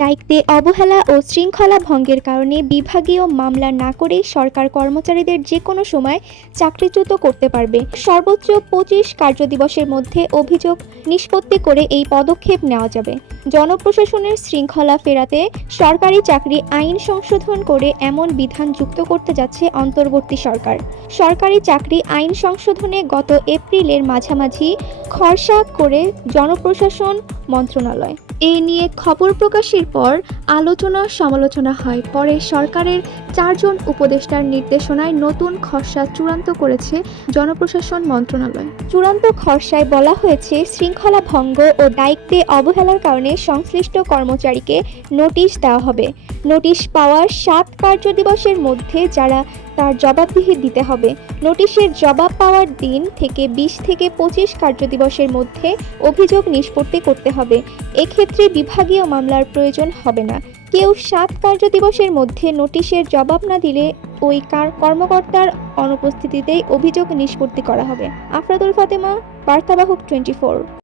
দায়িত্বে অবহেলা ও শৃঙ্খলা ভঙ্গের কারণে বিভাগীয় মামলা না করেই সরকার কর্মচারীদের যে কোনো সময় চাকরিচ্যুত করতে পারবে। সর্বোচ্চ পঁচিশ কার্যদিবসের মধ্যে অভিযোগ নিষ্পত্তি করে এই পদক্ষেপ নেওয়া যাবে। জনপ্রশাসনের শৃঙ্খলা ফেরাতে সরকারি চাকরি আইন সংশোধন করে এমন বিধান যুক্ত করতে যাচ্ছে অন্তর্বর্তী সরকার। সরকারি চাকরি আইন সংশোধনে গত এপ্রিলের মাঝামাঝি খরসা করে জনপ্রশাসন মন্ত্রণালয়। এই নিয়ে খবর প্রকাশের পর আলোচনা সমালোচনা হয়। পরে সরকারের চারজন উপদেষ্টার নির্দেশনায় নতুন খসড়া চূড়ান্ত করেছে জনপ্রশাসন মন্ত্রণালয়। চূড়ান্ত খসড়ায় বলা হয়েছে, শৃঙ্খলা ভঙ্গ ও দায়িত্বে অবহেলার কারণে সংশ্লিষ্ট কর্মচারীকে নোটিশ দেওয়া হবে। নোটিশ পাওয়ার সাত কার্যদিবসের মধ্যে যারা তার জবাবদিহি দিতে হবে। নোটিশের জবাব পাওয়ার দিন থেকে বিশ থেকে পঁচিশ কার্যদিবসের মধ্যে অভিযোগ নিষ্পত্তি করতে হবে। এক্ষেত্রে বিভাগীয় মামলার প্রয়োজন হবে না। কেউ সাত কার্যদিবসের মধ্যে নোটিশের জবাব না দিলে ওই কার কর্মকর্তার অনুপস্থিতিতেই অভিযোগ নিষ্পত্তি করা হবে। আফরাদুল ফাতেমা, বার্তাবাহক টোয়েন্টি ফোর।